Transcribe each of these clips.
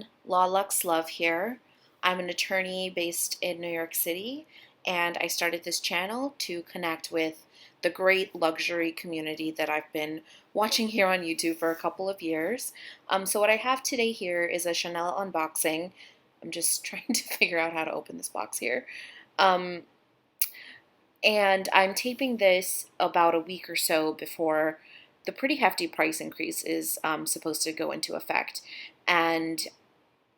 everyone, Law Lux Love here. I'm an attorney based in New York City, and I started this channel to connect with the great luxury community that I've been watching here on YouTube for a couple of years. So what I have today here is a Chanel unboxing. I'm just trying to figure out how to open this box here. Um, and I'm taping this about a week or so before the pretty hefty price increase is supposed to go into effect. And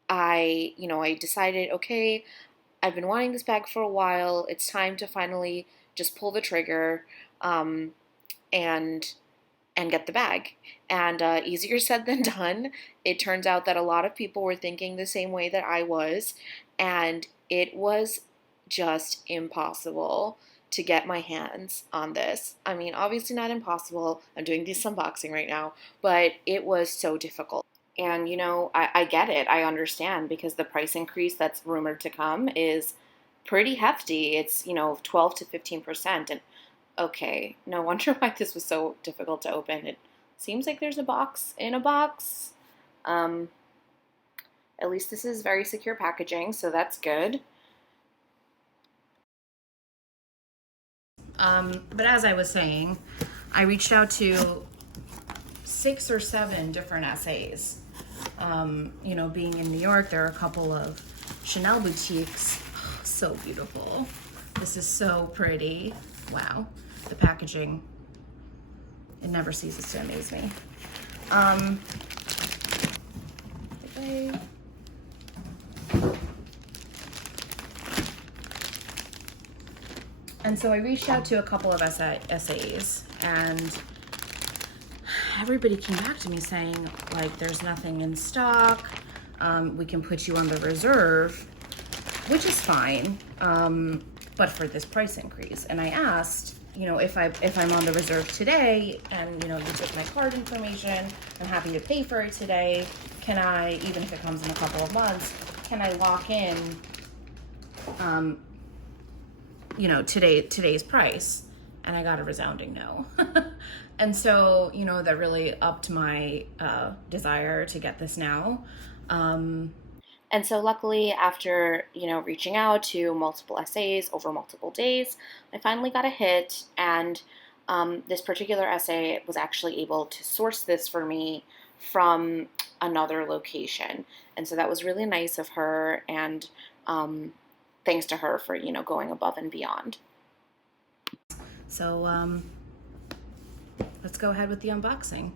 I decided, okay, I've been wanting this bag for a while. It's time to finally just pull the trigger um, and get the bag. And easier said than done. It turns out that a lot of people were thinking the same way that I was, and it was just impossible to get my hands on this. I mean, obviously not impossible. I'm doing this unboxing right now, but it was so difficult. And I get it. I understand because the price increase that's rumored to come is pretty hefty. It's 12 to 15%. And okay, no wonder why this was so difficult to open. It seems like there's a box in a box. Um, at least this is very secure packaging, so that's good. But as I was saying, I reached out to 6 or 7 different essays. Being in New York, there are a couple of Chanel boutiques. Oh, so beautiful. This is so pretty. Wow. The packaging, it never ceases to amaze me. And so I reached out to a couple of essays, and everybody came back to me saying, like, there's nothing in stock. We can put you on the reserve, which is fine, but for this price increase. And I asked, if I'm on the reserve today, and you took my card information, I'm happy to pay for it today. Can I, even if it comes in a couple of months, can I lock in, today's price? And I got a resounding no. And so, that really upped my desire to get this now. And so luckily, after, reaching out to multiple essays over multiple days, I finally got a hit. And this particular essay was actually able to source this for me from another location. And so that was really nice of her. And thanks to her for, going above and beyond. So let's go ahead with the unboxing.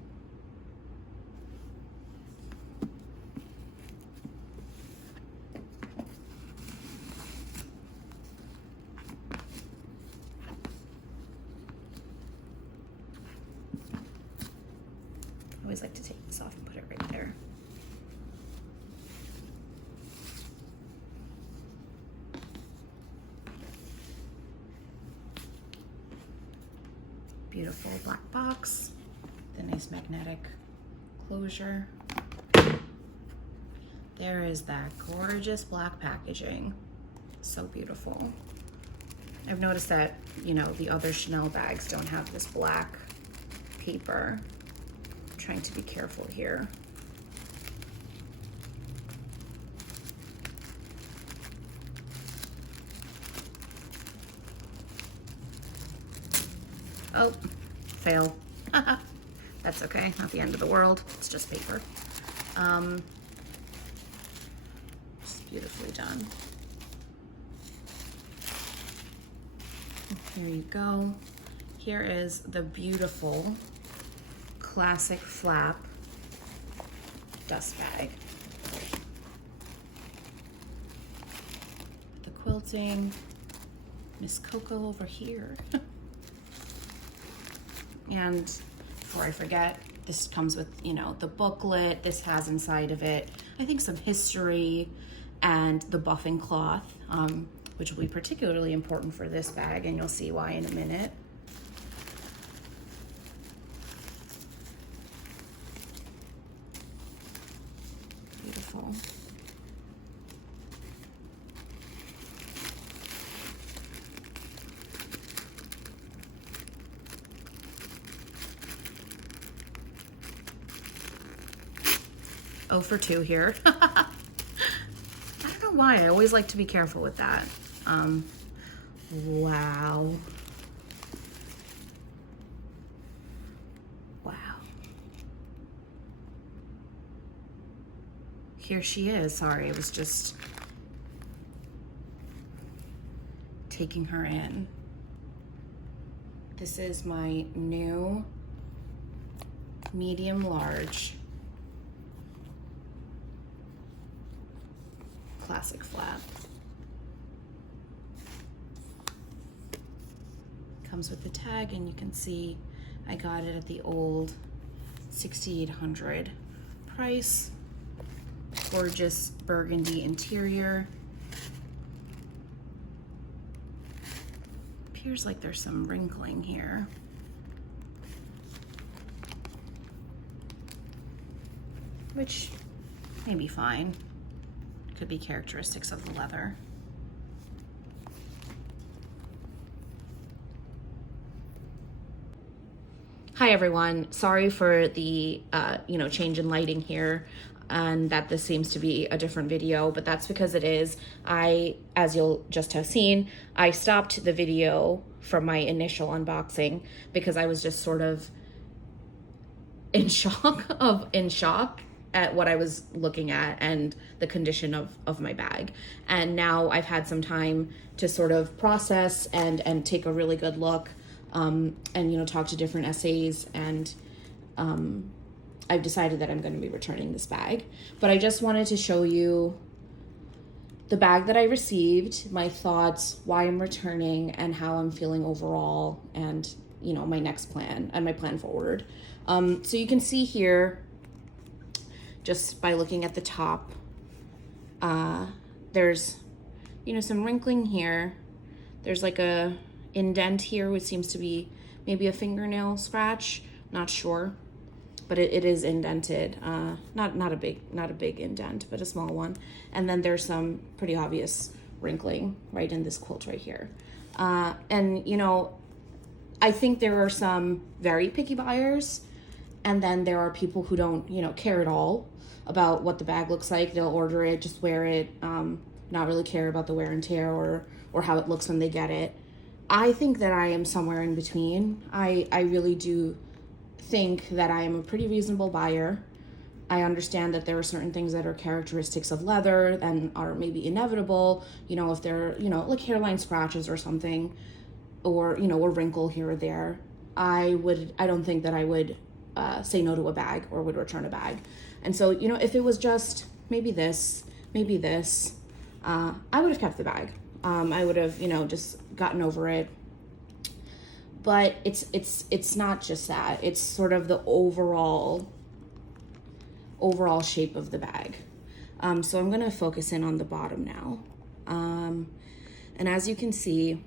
I always like to take this off and put it right there. Beautiful black box, the nice magnetic closure. There is that gorgeous black packaging. So beautiful. I've noticed that, the other Chanel bags don't have this black paper. I'm trying to be careful here. Oh, fail. That's okay, not the end of the world. It's just paper. Just beautifully done. Here you go. Here is the beautiful classic flap dust bag. The quilting, Miss Coco over here. And before I forget, this comes with, the booklet. This has inside of it, I think, some history and the buffing cloth, which will be particularly important for this bag, and you'll see why in a minute. Beautiful. Oh for 2 here. why. I always like to be careful with that. Wow. Wow. Here she is. Sorry, I was just taking her in. This is my new medium large classic flap. Comes with the tag, and you can see I got it at the old 6,800 price. Gorgeous burgundy interior. Appears like there's some wrinkling here. Which may be fine. Could be characteristics of the leather. Hi everyone, sorry for the change in lighting here and that this seems to be a different video, but that's because it is. As you'll just have seen, I stopped the video from my initial unboxing because I was just sort of in shock at what I was looking at and the condition of my bag. And now I've had some time to sort of process and take a really good look and talk to different SAs, and I've decided that I'm going to be returning this bag. But I just wanted to show you the bag that I received, my thoughts, why I'm returning, and how I'm feeling overall, and my next plan and my plan forward. So you can see here, just by looking at the top, there's some wrinkling here. There's like a indent here, which seems to be maybe a fingernail scratch, not sure, but it is indented. Not a big indent, but a small one. And then there's some pretty obvious wrinkling right in this quilt right here. And I think there are some very picky buyers, and then there are people who don't care at all about what the bag looks like. They'll order it, just wear it, not really care about the wear and tear or how it looks when they get it. I think that I am somewhere in between. I really do think that I am a pretty reasonable buyer. I understand that there are certain things that are characteristics of leather and are maybe inevitable, if they're, like hairline scratches or something, or, a wrinkle here or there. I don't think that I would say no to a bag or would return a bag. And so, if it was just maybe this, I would have kept the bag. I would have, just gotten over it. But it's not just that. It's sort of the overall shape of the bag. So I'm going to focus in on the bottom now. And as you can see,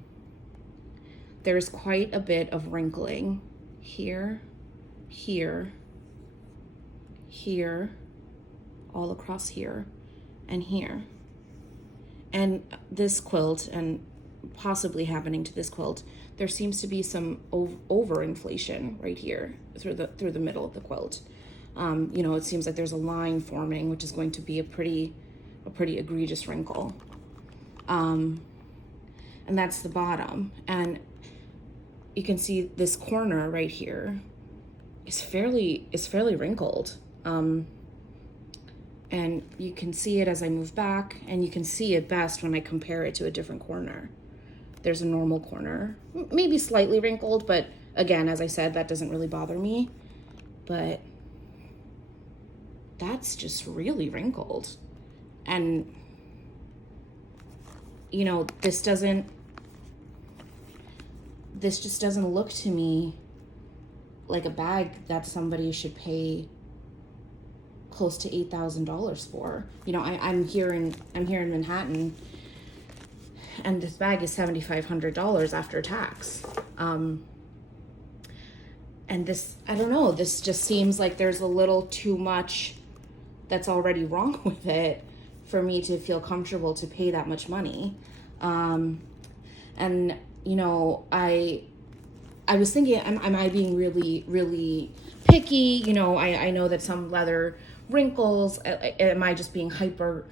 there's quite a bit of wrinkling here, all across here, and here. And this quilt, and possibly happening to this quilt, there seems to be some overinflation right here through the middle of the quilt. It seems like there's a line forming, which is going to be a pretty egregious wrinkle. And that's the bottom. And you can see this corner right here is fairly wrinkled. And you can see it as I move back, and you can see it best when I compare it to a different corner. There's a normal corner, maybe slightly wrinkled, but again, as I said, that doesn't really bother me. But that's just really wrinkled. And, this just doesn't look to me like a bag that somebody should pay close to $8,000 for. I'm here in Manhattan, and this bag is $7,500 after tax. And this, I don't know, this just seems like there's a little too much that's already wrong with it for me to feel comfortable to pay that much money. And I was thinking, am I being really, really picky? I know that some leather wrinkles, am I just being hyper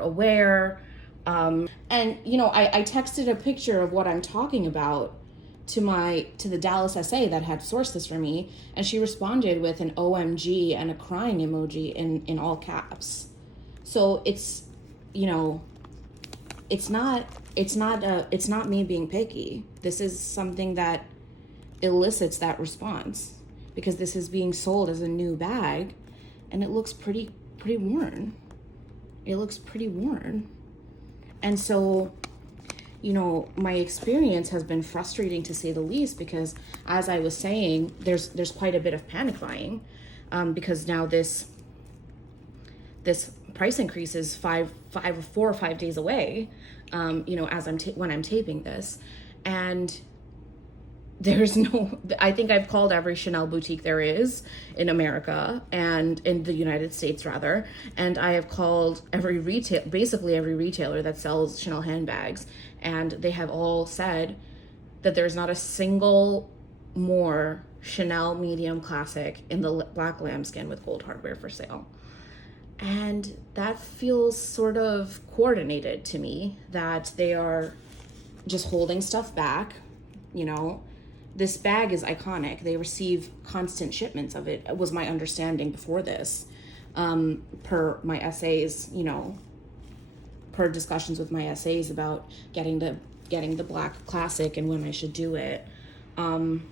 aware? And you know, I texted a picture of what I'm talking about to the Dallas SA that had sourced this for me, and she responded with an OMG and a crying emoji in all caps. So it's, you know, it's not me being picky. This is something that elicits that response, because this is being sold as a new bag, and it looks pretty worn. It looks pretty worn. And so, you know, my experience has been frustrating to say the least, because as I was saying, there's quite a bit of panic buying, because now this price increase is 4 or 5 days away, you know, as when I'm taping this. And there's no, I think I've called every Chanel boutique there is in America, and in the United States rather, and I have called basically every retailer that sells Chanel handbags, and they have all said that there's not a single more Chanel medium classic in the black lambskin with gold hardware for sale. And that feels sort of coordinated to me, that they are just holding stuff back. You know, this bag is iconic. They receive constant shipments of it, was my understanding before this, per my essays, you know, per discussions with my essays about getting the black classic and when I should do it. And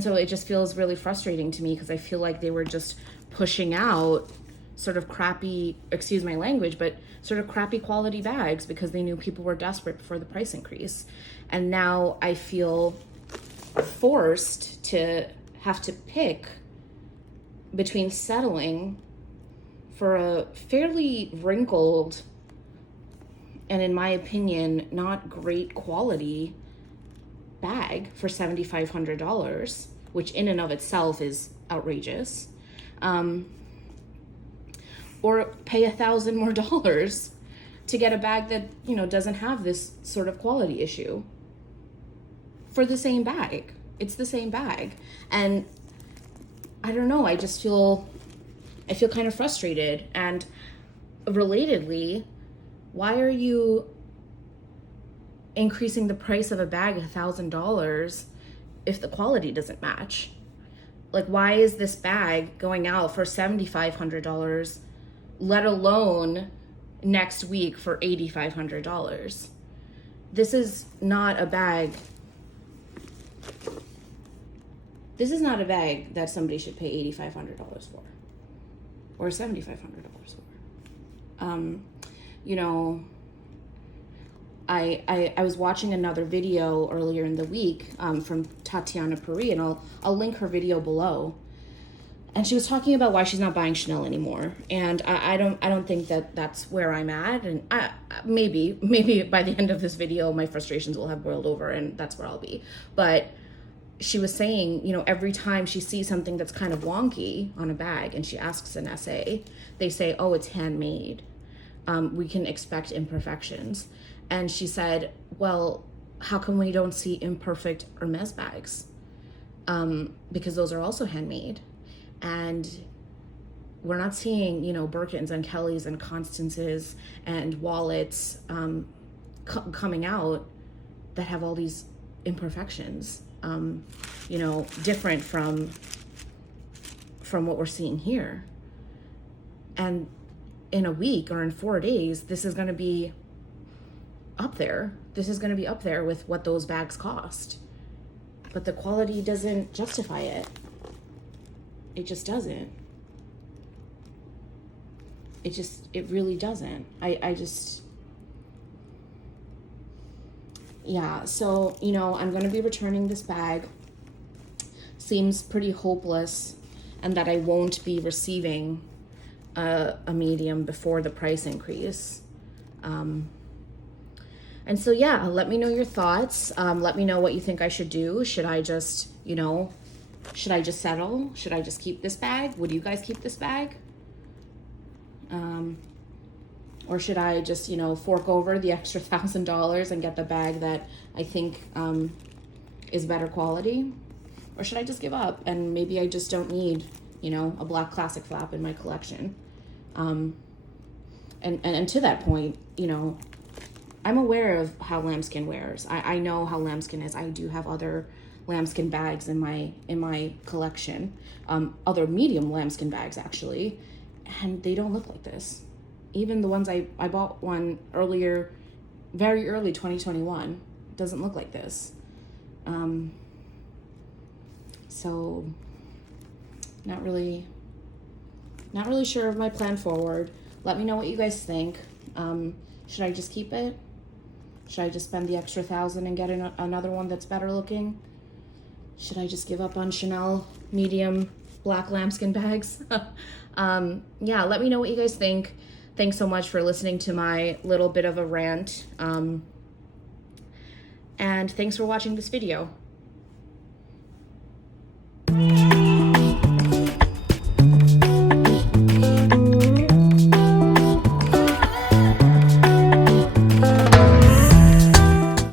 so it just feels really frustrating to me, because I feel like they were just pushing out sort of crappy, excuse my language, but sort of crappy quality bags because they knew people were desperate for the price increase. And now I feel forced to have to pick between settling for a fairly wrinkled and, in my opinion, not great quality bag for $7,500, which in and of itself is outrageous, or pay $1,000 more to get a bag that, you know, doesn't have this sort of quality issue for the same bag. It's the same bag. And I don't know, I feel kind of frustrated. And relatedly, why are you increasing the price of a bag $1,000 if the quality doesn't match? Like, why is this bag going out for $7,500, let alone next week for $8,500? This is not a bag. This is not a bag that somebody should pay $8,500 for, or $7,500 for. You know, I was watching another video earlier in the week from Tatiana Puri, and I'll link her video below. And she was talking about why she's not buying Chanel anymore, and I don't think that that's where I'm at. And maybe by the end of this video, my frustrations will have boiled over, and that's where I'll be. But she was saying, you know, every time she sees something that's kind of wonky on a bag, and she asks an essay, they say, "Oh, it's handmade. We can expect imperfections." And she said, well, how come we don't see imperfect Hermes bags? Because those are also handmade. And we're not seeing, you know, Birkins and Kellys and Constances and wallets coming out that have all these imperfections, you know, different from what we're seeing here. And in a week or in 4 days, this is going to be up there. This is going to be up there with what those bags cost. But the quality doesn't justify it. It just doesn't. It really doesn't. Yeah, so, you know, I'm going to be returning this bag. Seems pretty hopeless, and that I won't be receiving a medium before the price increase. And so, yeah, let me know your thoughts. Let me know what you think I should do. Should I just, you know, should I just settle? Should I just keep this bag? Would you guys keep this bag? Or should I just, you know, fork over the extra $1,000 and get the bag that I think is better quality? Or should I just give up and maybe I just don't need, you know, a black classic flap in my collection? And to that point, you know, I'm aware of how lambskin wears. I know how lambskin is. I do have other lambskin bags in my collection, other medium lambskin bags actually, and they don't look like this. Even the ones I bought one earlier, very early 2021, doesn't look like this. So not really sure of my plan forward. Let me know what you guys think. Should I just keep it? Should I just spend the extra $1,000 and get another one that's better looking? Should I just give up on Chanel medium black lambskin bags? Yeah, let me know what you guys think. Thanks so much for listening to my little bit of a rant. And thanks for watching this video.